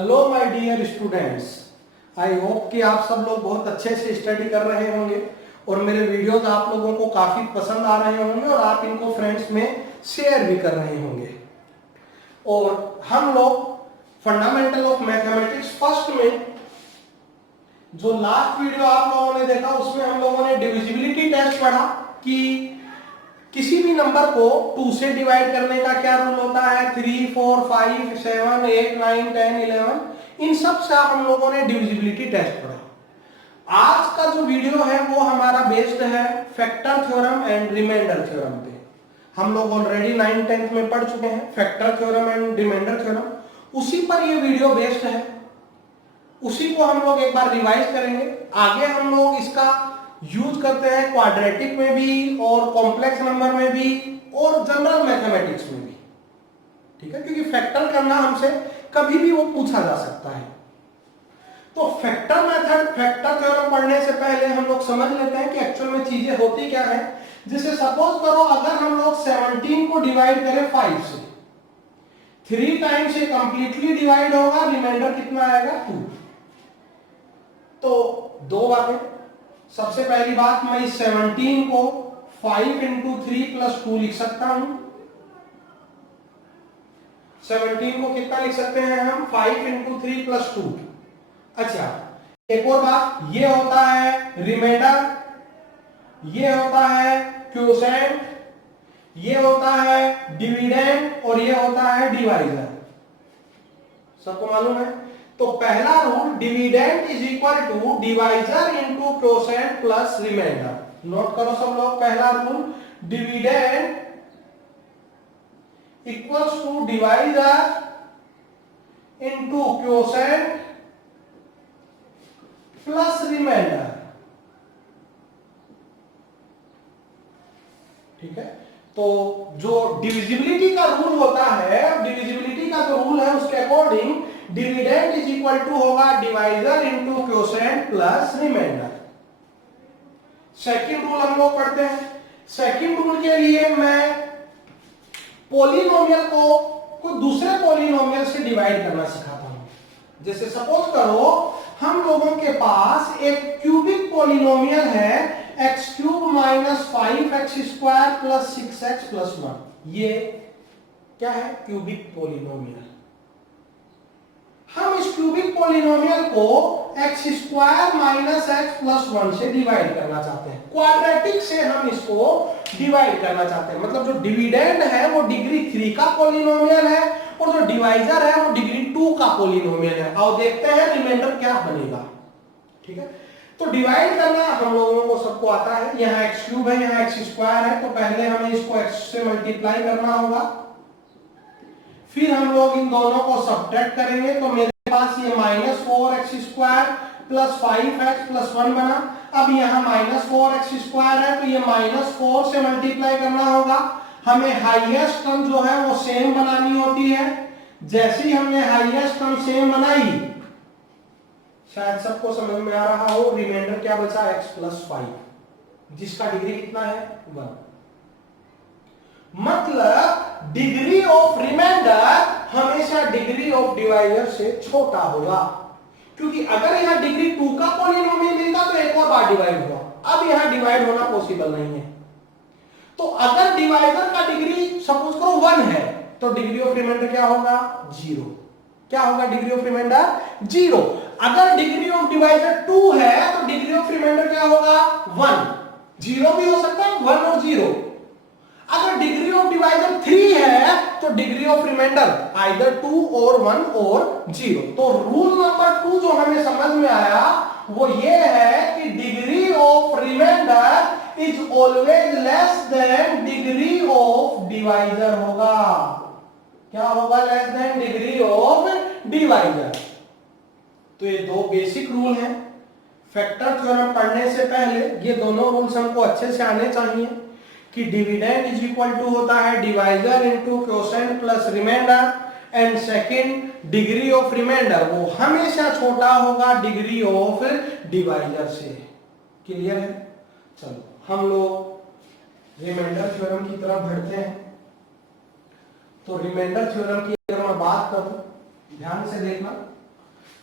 Hello my dear students, I hope कि आप सब लोग बहुत अच्छे से स्टडी कर रहे होंगे और मेरे वीडियोस आप लोगों को काफी पसंद आ रहे होंगे और आप इनको फ्रेंड्स में शेयर भी कर रहे होंगे। और हम लोग फंडामेंटल ऑफ मैथमेटिक्स फर्स्ट में जो लास्ट वीडियो आप लोगों ने देखा उसमें हम लोगों ने डिविजिबिलिटी टेस्ट पढ़ा कि किसी भी नंबर को 2 से डिवाइड करने का क्या रूल होता है, 3, 4, 5, 7, 8, 9, 10, 11, इन सब से हम लोगों ने डिविजिबिलिटी टेस्ट पढ़ा। आज का जो वीडियो है वो हमारा बेस्ड है factor theorem and remainder theorem पे। हम लोग ऑलरेडी 9th 10th में पढ़ चुके हैं factor theorem and remainder theorem, उसी पर ये वीडियो बेस्ड है। उसी को हम लोग एक बार रिवाइज करेंगे। आगे हम लोग इसका यूज करते हैं क्वाड्रेटिक में भी और कॉम्प्लेक्स नंबर में भी और जनरल मैथमेटिक्स में भी, ठीक है, क्योंकि फैक्टर करना हमसे कभी भी वो पूछा जा सकता है। तो फैक्टर मेथड, फैक्टर थ्योरम पढ़ने से पहले हम लोग समझ लेते हैं कि एक्चुअल में चीजें होती क्या है। जैसे सपोज करो अगर हम लोग 17 को डिवाइड करें 5 से, 3 टाइम्स ये कंप्लीटली डिवाइड होगा, रिमाइंडर कितना आएगा 2। तो दो बातें, सबसे पहली बात मैं इस 17 को 5 इंटू 3 प्लस 2 लिख सकता हूं। 17 को कितना लिख सकते हैं हम, 5 इंटू 3 प्लस 2। अच्छा, एक और बात, ये होता है रिमाइंडर, ये होता है क्वोशेंट, ये होता है डिविडेंड और ये होता है डिवाइजर। सबको मालूम है? तो पहला rule dividend is equal to divisor into quotient plus remainder. Note करो सब लोग, पहला rule dividend equals to divisor into quotient plus remainder. ठीक है, तो जो डिविजिबिलिटी का रूल होता है, डिविजिबिलिटी का जो रूल है उसके according dividend is equal to होगा divisor into quotient plus remainder. Second rule हम लोग पढ़ते हैं। सेकंड रूल के लिए मैं पॉलिनोमियल को कोई दूसरे पॉलिनोमियल से डिवाइड करना सिखाता हूं। जैसे सपोज करो हम लोगों के पास एक क्यूबिक पॉलिनोमियल है x cube minus 5x square plus 6x plus 1। ये क्या है? Cubic polynomial. हम इस क्यूबिक पॉलिनोमियल को x square minus x plus 1 से डिवाइड करना चाहते हैं। क्वाड्रेटिक से हम इसको डिवाइड करना चाहते हैं। मतलब जो डिविडेंड है वो डिग्री 3 का पॉलिनोमियल है और जो डिवाइजर है वो डिग्री 2 का पॉलिनोमियल है। और देखते हैं रिमाइंडर क्या बनेगा। ठीक है, तो डिवाइड करना हम लोगों को सबको आता है। यहाँ एक्स क्यूब है, यहाँ एक्स स्क्वायर है, तो पहले हमें इसको एक्स से मल्टीप्लाई करना होगा, फिर हम लोग इन दोनों को सब्ट्रैक्ट करेंगे। तो मेरे पास ये minus 4x square plus 5x plus 1 बना। अब यहाँ माइनस 4x स्क्वायर है तो ये माइनस 4 से मल्टीप्लाई करना होगा। हमें हाईएस्ट टर्म जो है वो सेम बनानी होती है। जैसे ही हमने हाईएस्ट टर्म सेम बनाई, शायद सबको समझ में आ रहा हो, रिमाइंडर क्या बचा, x प्लस 5, जिसका डिग्री कितना है 1। मतलब डिग्री ऑफ रिमाइंडर हमेशा डिग्री ऑफ डिवाइजर से छोटा होगा, क्योंकि अगर यहां डिग्री 2 का पॉलिनोमियल मिलता तो एक और बार डिवाइड हुआ। अब यहां डिवाइड होना पॉसिबल नहीं है। तो अगर डिवाइजर का डिग्री सपोज करो 1 है तो डिग्री ऑफ रिमाइंडर क्या होगा, 0। क्या होगा डिग्री ऑफ रिमाइंडर, 0। अगर डिग्री ऑफ डिवाइजर 2 है तो डिग्री ऑफ रिमाइंडर क्या होगा, 1। 0 भी हो सकता है, 1 और 0। अगर डिग्री ऑफ डिवाइजर 3 है तो डिग्री ऑफ रिमाइंडर आइदर 2 और 1 और 0। तो रूल नंबर 2 जो हमें समझ में आया वो ये है कि degree of remainder is always less than degree of divisor होगा। क्या होगा, less than degree of divisor. तो ये दो बेसिक रूल हैं। फैक्टर थ्योरम पढ़ने से पहले ये दोनों रूल्स हमको अच्छे से आने चाहिए कि डिविडेंड इज इक्वल टू होता है divisor into quotient plus remainder, and second degree of remainder वो हमेशा छोटा होगा डिग्री ऑफ डिवाइजर से। क्लियर है? चलो हम लोग रिमाइंडर थ्योरम की तरफ बढ़ते हैं। तो रिमाइंडर थ्योरम की अगर मैं बात करूं, ध्यान से देखना,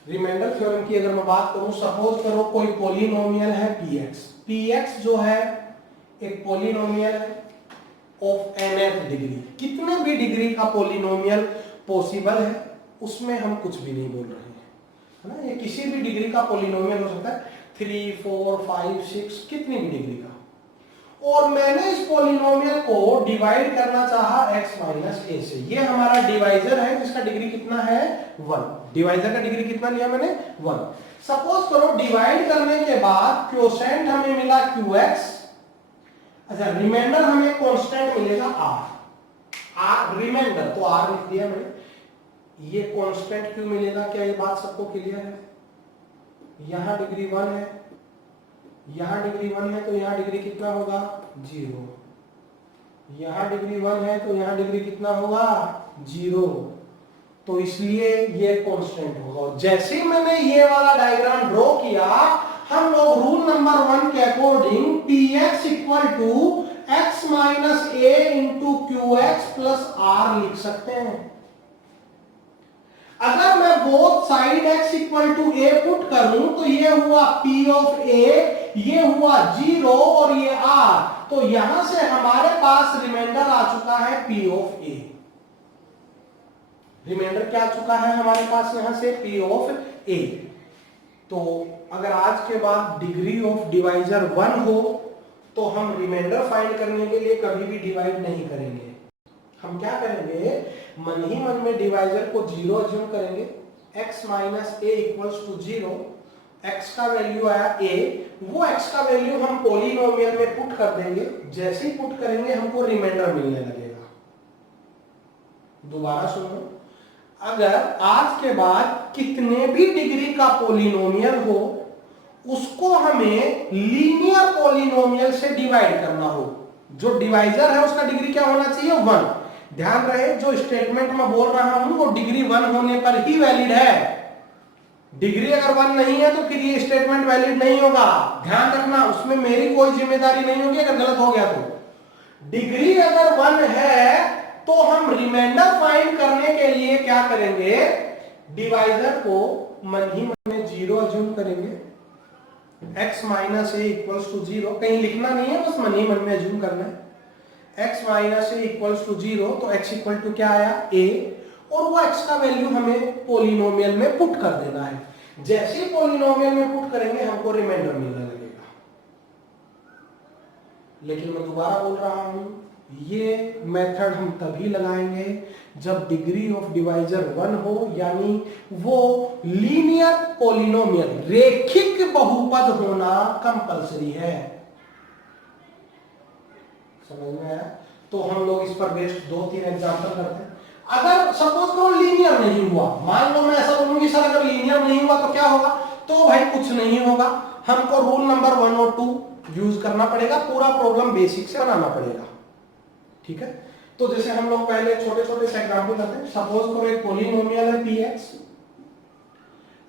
रिमाइंडर थ्योरम की अगर मैं बात करूं, सपोज करो कोई पॉलिनोमियल है px, px जो है एक पॉलिनोमियल है ऑफ nth डिग्री। कितने भी डिग्री का पॉलिनोमियल पॉसिबल है, उसमें हम कुछ भी नहीं बोल रहे हैं, है ना। ये किसी भी डिग्री का पॉलिनोमियल हो सकता है, 3, 4, 5, 6, कितनी भी डिग्री का। और मैंने इस पॉलिनोमियल को डिवाइड करना चाहा x माइनस ए से। ये हमारा डिवाइजर है जिसका डिग्री कितना है 1। डिवाइजर का डिग्री कितना लिया मैंने 1। सपोज करो डिवाइड करने के बाद क्वोशेंट हमें मिला qx, अच्छा रिमाइंडर हमें कांस्टेंट मिलेगा r रिमाइंडर तो r लिख दिया मैंने। ये कांस्टेंट क्यों मिलेगा, क्या ये बात सबको क्लियर है। यहां डिग्री 1 है, यहां डिग्री 1 है, तो यहां डिग्री कितना होगा 0। यहां डिग्री 1 है तो यहां डिग्री कितना होगा 0, तो इसलिए ये कांस्टेंट होगा। और जैसे ही मैंने ये वाला डायग्राम ड्रॉ किया, हम लोग रूल नंबर 1 के according px equal to x minus a into qx plus r लिख सकते हैं। अगर मैं both side x equal to a put करूं तो ये हुआ p ऑफ a, ये हुआ 0 और ये r, तो यहां से हमारे पास रिमाइंडर आ चुका है p ऑफ a। रिमाइंडर क्या आ चुका है हमारे पास यहां से p ऑफ a। तो अगर आज के बाद डिग्री ऑफ डिवाइजर 1 हो तो हम रिमाइंडर फाइंड करने के लिए कभी भी डिवाइड नहीं करेंगे। हम क्या करेंगे, मन ही मन में डिवाइजर को 0 अज्यूम करेंगे, x minus a equals to 0, x का वैल्यू आया a, वो x का वैल्यू हम पॉलिनोमियल में पुट कर देंगे। जैसे ही पुट करेंगे हमको रिमाइंडर मिलने लगेगा। दोबारा सुनो, अगर आज के बाद कितने भी डिग्री का पॉलिनोमियल हो, उसको हमें लीनियर पॉलिनोमियल से डिवाइड करना हो, जो डिवाइजर है उसका डिग्री क्या होना चाहिए 1। ध्यान रहे जो स्टेटमेंट मैं बोल रहा हूं वो डिग्री 1 होने पर ही वैलिड है। डिग्री अगर 1 नहीं है तो फिर ये स्टेटमेंट वैलिड नहीं होगा। ध्यान रखना, उसमें मेरी कोई जिम्मेदारी नहीं होगी अगर गलत हो गया तो। डिग्री अगर 1 है तो हम रिमाइंडर फाइंड करने के लिए क्या करेंगे, डिवाइजर को मन ही मन में 0 अज्यूम करेंगे, x minus a equals to 0, कहीं लिखना नहीं है, बस मन ही मन में अज्यूम करना है। x minus a equals to 0, तो x इक्वल टू क्या आया a, और वो x का वैल्यू हमें पॉलिनोमियल में पुट कर देना है। जैसे ही पॉलिनोमियल में पुट करेंगे हमको रिमाइंडर मिलने लगेगा। लेकिन मैं दोबारा बोल रहा हूं, ये मेथड हम तभी लगाएंगे जब डिग्री ऑफ डिवाइजर 1 हो, यानी वो लीनियर पॉलिनोमियल रेखिक बहुपद होना कंपलसरी है। समझ में आया। तो हम लोग इस पर बेस्ड 2-3 एग्जांपल करते हैं। अगर सपोज करो लीनियर नहीं हुआ, मान लो मैं ऐसा बोलूंगी सर अगर लीनियर नहीं हुआ तो क्या होगा, तो भाई कुछ नहीं होगा, हमको रूल नंबर 1 और 2 यूज करना पड़ेगा, पूरा प्रॉब्लम बेसिक से बनाना पड़ेगा। ठीक है, तो जैसे हम लोग पहले छोटे छोटे से एग्जांपल करते हैं। सपोज करो एक पॉलिनोमियल है px,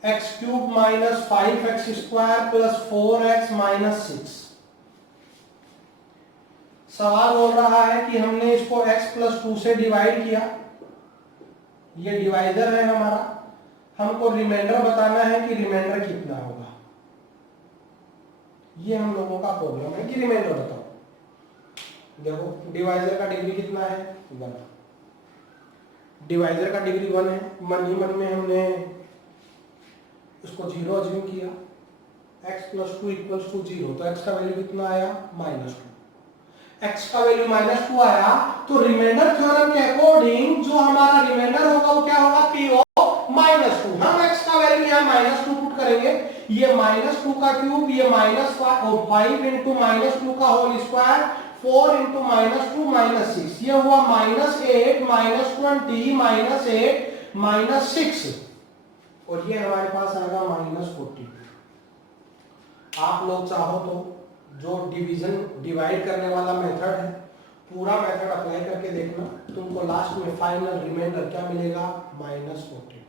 x cube minus 5x square plus 4x minus 6। सवाल बोल रहा है कि हमने इसको x प्लस 2 से डिवाइड किया, ये डिवाइजर है हमारा, हमको रिमाइंडर बताना है कि रिमाइंडर कितना होगा। ये हम लोगों का प्रॉब्लम है कि रिमाइंडर बताओ। देखो डिवाइजर का डिग्री कितना है 1, डिवाइजर का डिग्री 1 है, मन ही मन में हमने उसको 0 अज्यूम किया, x प्लस 2 इक्वल्स टू 0, तो x का वैल्यू कितना आया -2। x का वैल्यू -2 आया, तो रिमाइंडर थ्योरम के अकॉर्डिंग जो हमारा रिमाइंडर होगा वो क्या होगा p ऑफ -2। हम x का वैल्यू यहाँ -2 पुट करेंगे, ये -2 का क्यूब, ये -5 इंटू -2 का होल स्क्वायर, 4 इंटू -2 -6, ये हुआ -8 -20 -8 -6, और ये हमारे पास आएगा -42। आप लोग चाहो तो जो डिवीजन डिवाइड करने वाला मेथड है पूरा मेथड अप्लाई करके देखना, तुमको लास्ट में फाइनल रिमाइंडर क्या मिलेगा -42।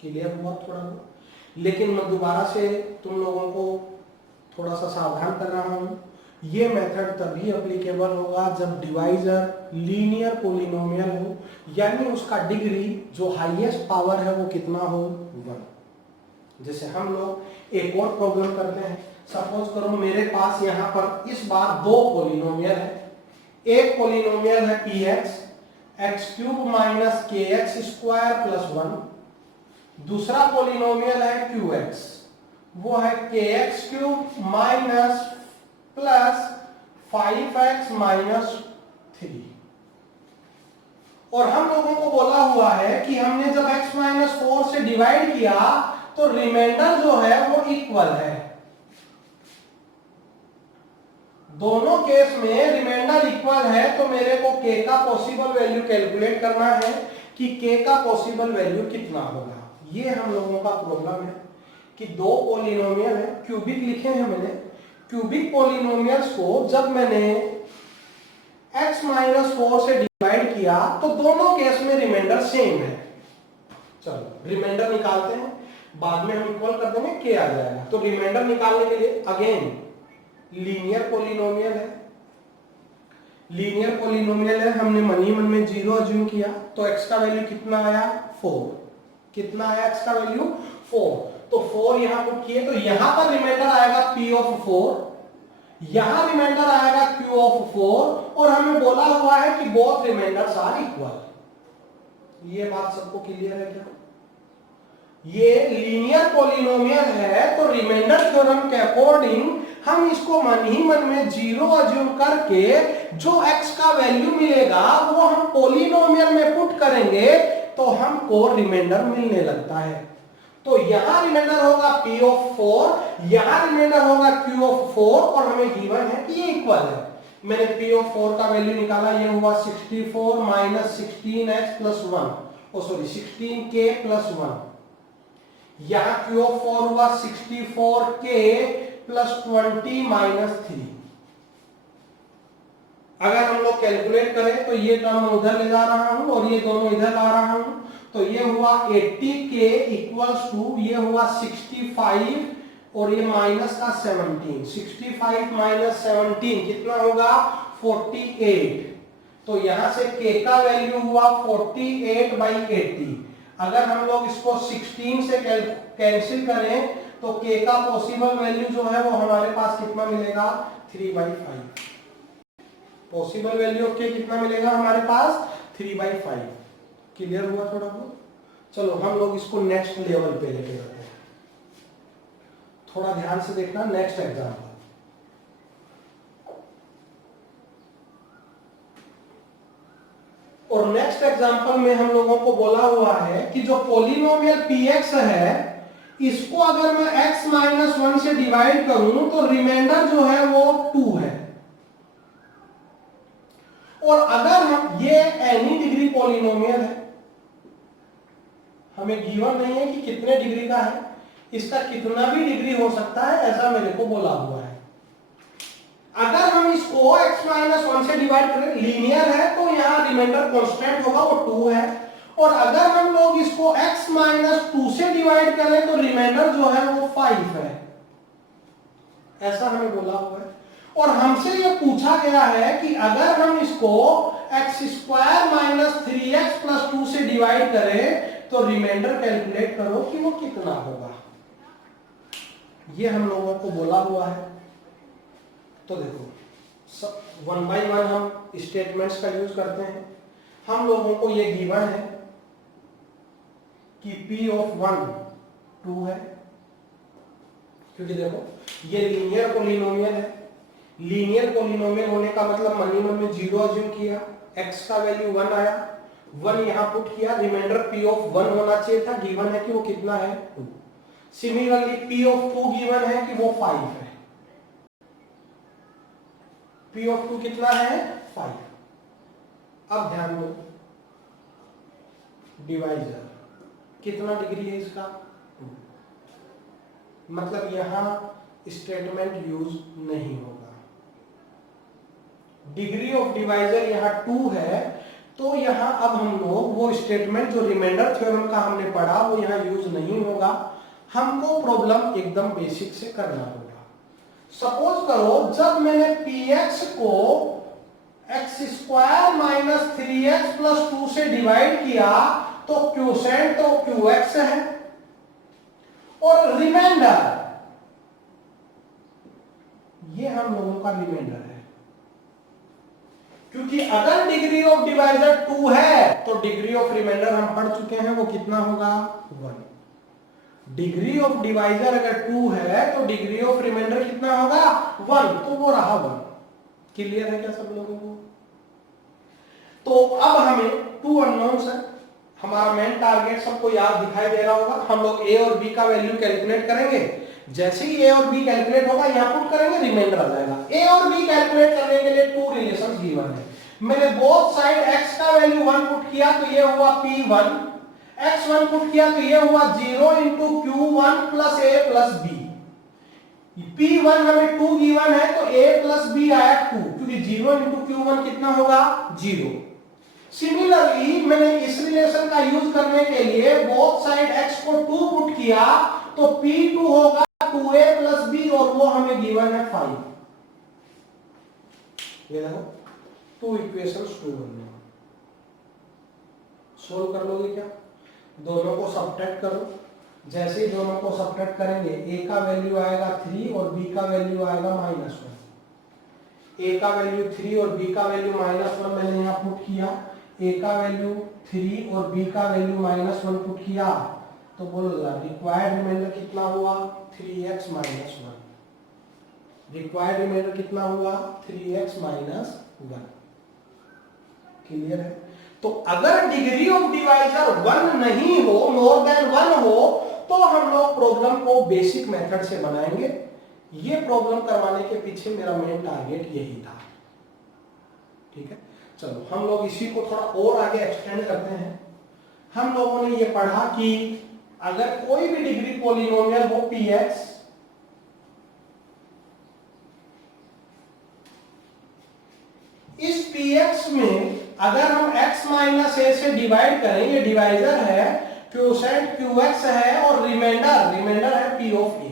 क्लियर हुआ थोड़ा बहुत। लेकिन मैं दोबारा से तुम लोगों को थोड़ा सा सावधान कर रहा हूं, ये मेथड तभी एप्लीकेबल होगा जब डिवाइजर लीनियर पॉलिनोमियल हो, यानी उसका डिग्री जो हाईएस्ट पावर है वो कितना हो, 1। जैसे हम लोग एक और प्रॉब्लम करते हैं। सपोज करो मेरे पास यहाँ पर इस बार 2 पॉलिनोमियल है। एक पॉलिनोमियल है px x³ minus kx square plus 1। दूसरा पॉलिनोमियल है qx, वो है kx³ minus plus 5x minus 3। और हम लोगों को बोला हुआ है कि हमने जब x माइनस 4 से डिवाइड किया तो रिमाइंडर जो है वो इक्वल है। दोनों केस में रिमाइंडर इक्वल है, तो मेरे को k का पॉसिबल वैल्यू कैलकुलेट करना है कि k का पॉसिबल वैल्यू कितना होगा। ये हम लोगों का प्रॉब्लम है कि 2 पॉलिनोमियल है, क्यूबिक लिखे हैं मैंने। क्यूबिक पॉलिनोमियल्स को जब मैंने x माइनस 4 से डिवाइड किया तो दोनों केस में रिमाइंडर सेम है। चलो रिमाइंडर निकालते हैं, बाद में हम इक्वल कर देंगे, k आ जाएगा। तो रिमाइंडर निकालने के लिए अगेन लीनियर पॉलिनोमियल है। लीनियर पॉलिनोमियल है, हमने मन ही मन में 0 अज्यूम किया, तो x का वैल्यू कितना आया, 4। कितना आया x का वैल्यू, 4। तो 4 यहां पुट किए तो यहां पर रिमाइंडर आएगा p ऑफ 4, यहां रिमाइंडर आएगा q ऑफ 4, और हमें बोला हुआ है कि बोथ रिमाइंडर्स आर इक्वल। ये बात सबको क्लियर है क्या? ये लीनियर पॉलिनोमियल है, तो रिमाइंडर थ्योरम के अकॉर्डिंग हम इसको मन ही मन में 0 अज्यूम करके जो x का वैल्यू मिलेगा वो हम पॉलिनोमियल में पुट करेंगे तो हमको रिमाइंडर मिलने लगता है। तो यहां रिमाइंडर होगा p ऑफ 4, यहां रिमाइंडर होगा q ऑफ 4, और हमें गिवन है कि ये इक्वल है। मैंने p ऑफ 4 का वैल्यू निकाला, ये हुआ 64 माइनस 16x प्लस 1, ओ सॉरी 16k प्लस 1। यहां q ऑफ 4 हुआ 64k प्लस 20 माइनस 3। अगर हम लोग कैलकुलेट करें तो ये टर्म उधर ले जा रहा हूं और ये दोनों इधर ला रहा हूं, तो ये हुआ 80k इक्वल्स टू, ये हुआ 65 और ये माइनस का 17। 65 माइनस 17 कितना होगा, 48। तो यहां से k का वैल्यू हुआ 48/80। अगर हम लोग इसको 16 से कैंसिल करें तो k का पॉसिबल वैल्यू जो है वो हमारे पास कितना मिलेगा, 3/5। पॉसिबल वैल्यू ऑफ k कितना मिलेगा हमारे पास, 3/5। क्लियर हुआ थोड़ा बहुत? चलो हम लोग इसको नेक्स्ट लेवल पे लेके जाते हैं। थोड़ा ध्यान से देखना नेक्स्ट एग्जांपल। और नेक्स्ट एग्जांपल में हम लोगों को बोला हुआ है कि जो पॉलिनोमियल px है, इसको अगर मैं x माइनस 1 से डिवाइड करूं तो रिमाइंडर जो है वो 2 है। और अगर हम, ये एनी डिग्री पॉलिनोमियल है, हमें गिवन नहीं है कि कितने डिग्री का है, इसका कितना भी डिग्री हो सकता है ऐसा मेरे को बोला हुआ है। अगर हम इसको x माइनस 1 से डिवाइड करें, लीनियर है तो यहां रिमाइंडर कांस्टेंट होगा, वो 2 है। और अगर हम लोग इसको x माइनस 2 से डिवाइड करें तो रिमाइंडर जो है वो 5 है, ऐसा हमें बोला हुआ है। और हमसे ये पूछा गया है कि अगर हम इसको x square minus 3x plus 2 से डिवाइड करें तो रिमाइंडर कैलकुलेट करो कि वो कितना होगा। ये हम लोगों को बोला हुआ है। तो देखो सब 1 बाय 1 हम स्टेटमेंट्स का यूज करते हैं। हम लोगों को ये गिवन है कि p ऑफ 1 2 है, क्योंकि देखो ये लीनियर पॉलिनोमियल है। लीनियर पॉलिनोमियल होने का मतलब मन ही मन में 0 अज्यूम किया, x का वैल्यू 1 आया, 1 यहां पुट किया, रिमाइंडर p ऑफ 1 होना चाहिए था, गिवन है कि वो कितना है, 2। सिमिलरली p ऑफ 2 गिवन है कि वो 5 है। p ऑफ 2 कितना है, 5। अब ध्यान दो, डिवाइजर कितना डिग्री है इसका, 2। मतलब यहां स्टेटमेंट यूज नहीं होगा। डिग्री ऑफ डिवाइजर यहां 2 है, तो यहां अब हम लोग वो स्टेटमेंट जो रिमाइंडर थ्योरम का हमने पढ़ा वो यहां यूज नहीं होगा। हमको प्रॉब्लम एकदम बेसिक से करना होगा। सपोज करो जब मैंने px को x² माइनस 3x प्लस 2 से डिवाइड किया तो क्यूसेंट तो qx है और रिमाइंडर ये हम लोगों का रिमाइंडर है, क्योंकि अगर डिग्री ऑफ डिवाइजर 2 है तो डिग्री ऑफ रिमाइंडर हम पढ़ चुके हैं वो कितना होगा 1। डिग्री ऑफ डिवाइजर अगर 2 है तो डिग्री ऑफ रिमाइंडर कितना होगा 1, तो वो रहा 1। क्लियर है क्या सब लोगों को? तो अब हमें 2 अननोन्स है, हमारा मेन टारगेट सबको याद दिखाई दे रहा होगा। हम लोग a और b का वैल्यू कैलकुलेट करेंगे, जैसे ही a और b कैलकुलेट होगा यहां पुट करेंगे, रिमाइंडर आ जाएगा। a और b कैलकुलेट करने के लिए 2 रिलेशंस गिवन है। मैंने बोथ साइड x का वैल्यू 1 पुट किया तो ये हुआ p1, x1 पुट किया तो ये हुआ 0 into q1 plus a plus b। p1 हमें 2 गिवन है तो a plus b आया 2, क्योंकि 0 into q1 कितना होगा 0। सिमिलरली मैंने इस रिलेशन का यूज करने के लिए बोथ साइड x को 2 पुट किया तो p2 होगा 2a plus b और वो हमें गिवन है 5। ये देखो 2 इक्वेशंस 2 बन गए। सोल्व कर लोगे क्या? दोनों को सब्ट्रैक्ट करो। जैसे ही दोनों को सब्ट्रैक्ट करेंगे a का वैल्यू आएगा 3 और b का वैल्यू आएगा -1। a का वैल्यू 3 और b का वैल्यू -1 मैंने यहां पुट किया। a का वैल्यू 3 और b का वैल्यू -1 पुट किया तो बोलो जरा रिक्वायर्ड रिमाइंडर कितना हुआ 3x - 1। रिक्वायर्ड रिमाइंडर कितना हुआ 3x - 1। क्लियर है? तो अगर डिग्री ऑफ डिवाइजर 1 नहीं हो, मोर देन 1 हो, तो हम लोग प्रॉब्लम को बेसिक मेथड से बनाएंगे। ये प्रॉब्लम करवाने के पीछे मेरा मेन टारगेट यही था। ठीक है, चलो हम लोग इसी को थोड़ा और आगे एक्सटेंड करते हैं। हम लोगों ने ये पढ़ा कि अगर कोई भी डिग्री पॉलिनोमियल हो px, इस px में अगर हम x माइनस a से डिवाइड करें, ये डिवाइजर है, क्यूसेंट qx है और रिमाइंडर है p ऑफ a।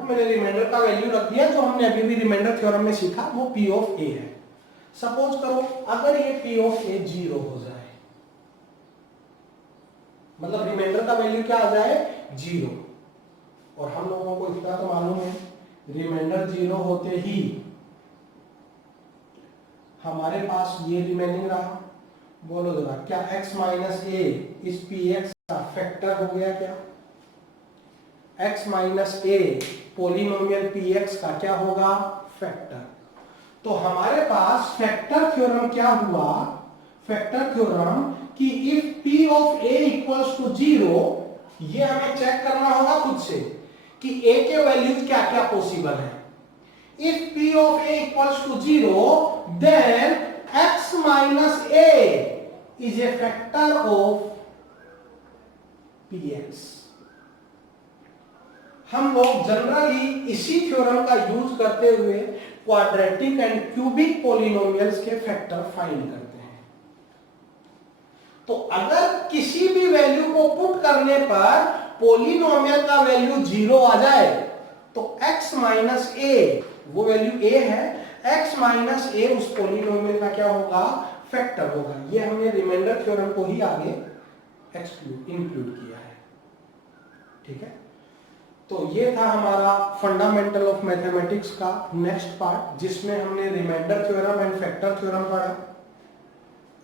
मैंने रिमाइंडर का वैल्यू रख दिया, जो हमने अभी भी रिमाइंडर थ्योरम में सीखा वो p ऑफ a है। सपोज करो अगर ये p ऑफ a 0 हो जाए, मतलब रिमाइंडर का वैल्यू क्या आ जाए 0, और हम लोगों को इतना तो मालूम है रिमाइंडर 0 होते ही हमारे पास ये रिमेनिंग रहा। बोलो जरा क्या x माइनस a इस px का फैक्टर हो गया क्या? x minus a polynomial px का क्या होगा फैक्टर। तो हमारे पास फैक्टर थ्योरम क्या हुआ? फैक्टर थ्योरम कि if p of a equals to 0, ये हमें चेक करना होगा खुद से कि a के वैल्यूज क्या क्या पॉसिबल है। If p of a equals to 0, then x minus a is a factor of px। हम लोग जनरली इसी थ्योरम का यूज करते हुए क्वाड्रेटिक एंड क्यूबिक पॉलिनोमियल्स के फैक्टर फाइंड करते हैं। तो अगर किसी भी वैल्यू को पुट करने पर पॉलिनोमियल का वैल्यू 0 आ जाए तो x माइनस a, वो वैल्यू a है, x माइनस a उस पॉलिनोमियल का क्या होगा फैक्टर होगा। ये हमने रिमाइंडर थ्योरम को ही आगे इंक्लूड किया है। ठीक है, तो ये था हमारा फंडामेंटल ऑफ मैथमेटिक्स का नेक्स्ट पार्ट, जिसमें हमने remainder theorem and factor theorem पढ़ा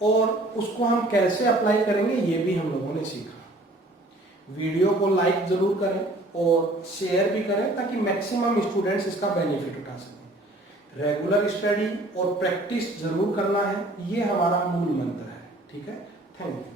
और उसको हम कैसे अप्लाई करेंगे ये भी हम लोगों ने सीखा। वीडियो को लाइक जरूर करें और शेयर भी करें ताकि मैक्सिमम स्टूडेंट्स इसका बेनिफिट उठा सकें। रेगुलर स्टडी और प्रैक्टिस जरूर करना है, ये हमारा मूल मंत्र है। ठीक है, थैंक यू।